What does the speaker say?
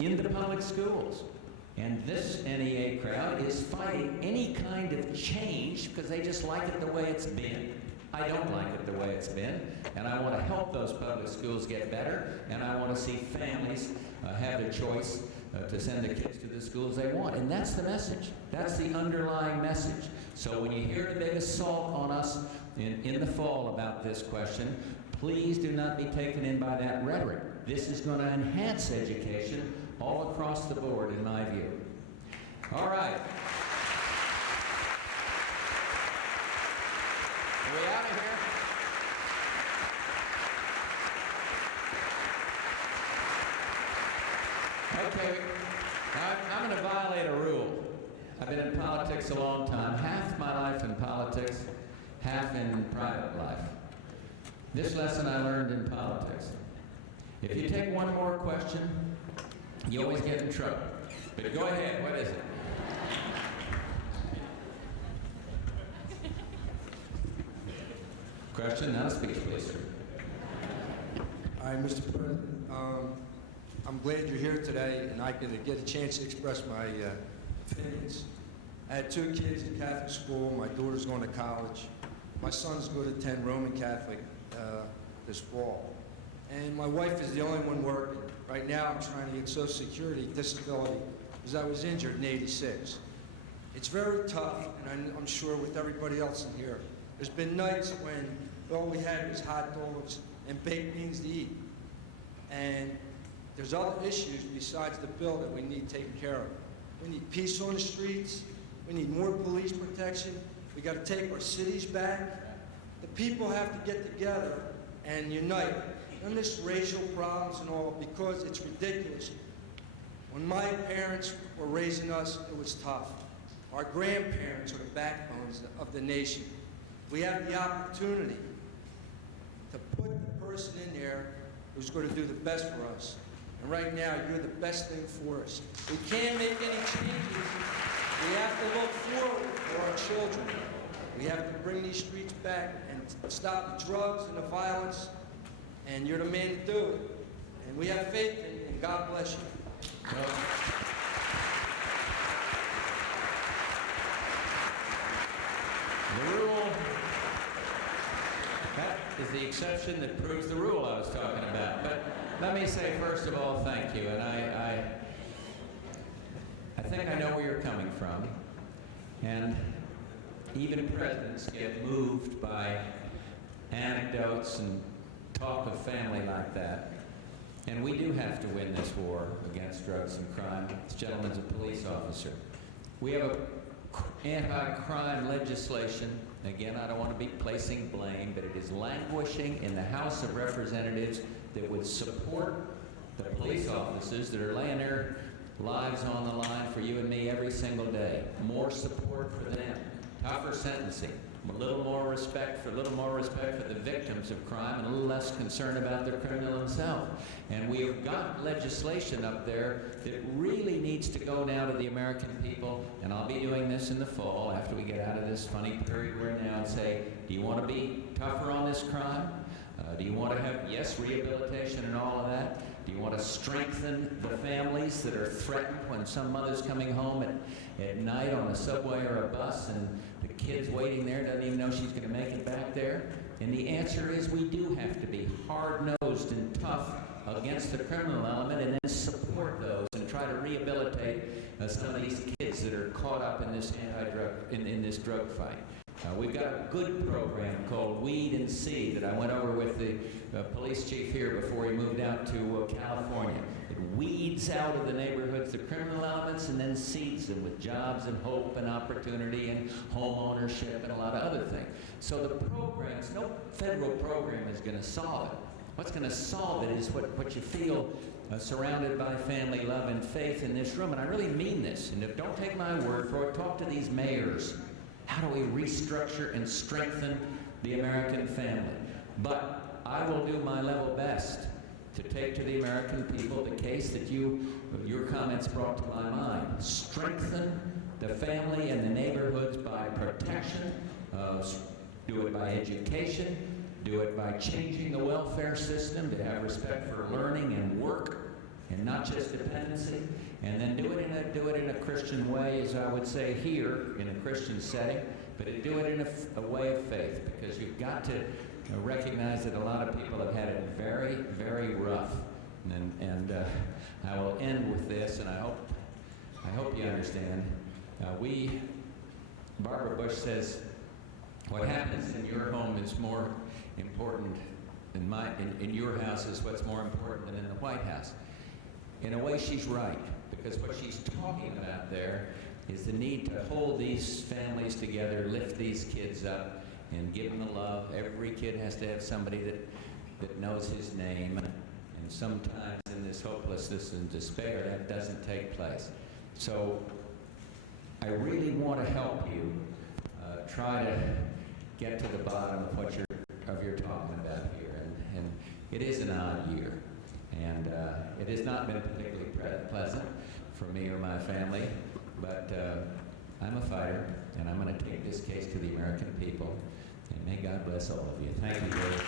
in the public schools. And this NEA crowd is fighting any kind of change because they just like it the way it's been. I don't like it the way it's been, and I want to help those public schools get better, and I want to see families have the choice to send their kids to the schools they want. And that's the message. That's the underlying message. So when you hear the big assault on us in the fall about this question, please do not be taken in by that rhetoric. This is going to enhance education all across the board, in my view. All right. Are we out of here? Okay, I'm going to violate a rule. I've been in politics a long time, half my life in politics, half in private life. This lesson I learned in politics. If you take one more question, you always get in trouble. But go ahead, what is it? Question, not a speech, please, sir. All right, Mr. President. I'm glad you're here today, and I can get a chance to express my opinions. I had 2 kids in Catholic school. My daughter's going to college. My son's going to attend Roman Catholic this fall. And my wife is the only one working. Right now, I'm trying to get Social Security disability because I was injured in '86. It's very tough, and I'm sure with everybody else in here. There's been nights when all we had was hot dogs and baked beans to eat. And there's other issues besides the bill that we need taken care of. We need peace on the streets. We need more police protection. We got to take our cities back. The people have to get together and unite. And this racial problems and all, because it's ridiculous. When my parents were raising us, it was tough. Our grandparents are the backbones of the nation. We have the opportunity to put the person in there who's going to do the best for us. And right now, you're the best thing for us. We can't make any changes. We have to look forward for our children. We have to bring these streets back and stop the drugs and the violence. And you're the man to do it. And we have faith in you, and God bless you. The rule, that is the exception that proves the rule I was talking about. But let me say, first of all, thank you. And I think I know where you're coming from. And even presidents get moved by anecdotes and talk of family like that. And we do have to win this war against drugs and crime. This gentleman's a police officer. We have anti-crime legislation. Again, I don't want to be placing blame, but it is languishing in the House of Representatives that would support the police officers that are laying their lives on the line for you and me every single day. More support for them. Tougher sentencing. A little more respect for the victims of crime, and a little less concern about the criminal himself. And we have got legislation up there that really needs to go now to the American people, and I'll be doing this in the fall after we get out of this funny period we're in now, and say, do you want to be tougher on this crime? Do you want to have, yes, rehabilitation and all of that? Do you want to strengthen the families that are threatened when some mother's coming home at night on a subway or a bus and the kid's waiting there, doesn't even know she's going to make it back there? And the answer is we do have to be hard-nosed and tough against the criminal element and then support those and try to rehabilitate some of these kids that are caught up in this anti-drug, in this drug fight. We've got a good program called Weed and Seed that I went over with the police chief here before he moved out to California. It weeds out of the neighborhoods the criminal elements and then seeds them with jobs and hope and opportunity and home ownership and a lot of other things. So the programs, no federal program is going to solve it. What's going to solve it is what you feel surrounded by family, love, and faith in this room. And I really mean this. And if don't take my word for it, talk to these mayors. How do we restructure and strengthen the American family? But I will do my level best to take to the American people the case that your comments brought to my mind. Strengthen the family and the neighborhoods by protection, do it by education, do it by changing the welfare system to have respect for learning and work, and not just dependency, and then do it in a Christian way, as I would say here, in a Christian setting, but do it in a way of faith, because you've got to recognize that a lot of people have had it very, very rough. And I will end with this, and I hope you understand. Barbara Bush says, what happens in your home is more important in your house is what's more important than in the White House. In a way, she's right, because what she's talking about there is the need to hold these families together, lift these kids up, and give them the love. Every kid has to have somebody that knows his name, and sometimes in this hopelessness and despair, that doesn't take place. So I really want to help you try to get to the bottom of what you're talking about here. And it is an odd year, and it has not been particularly pleasant for me or my family, but I'm a fighter, and I'm going to take this case to the American people, and may God bless all of you. Thank you very much.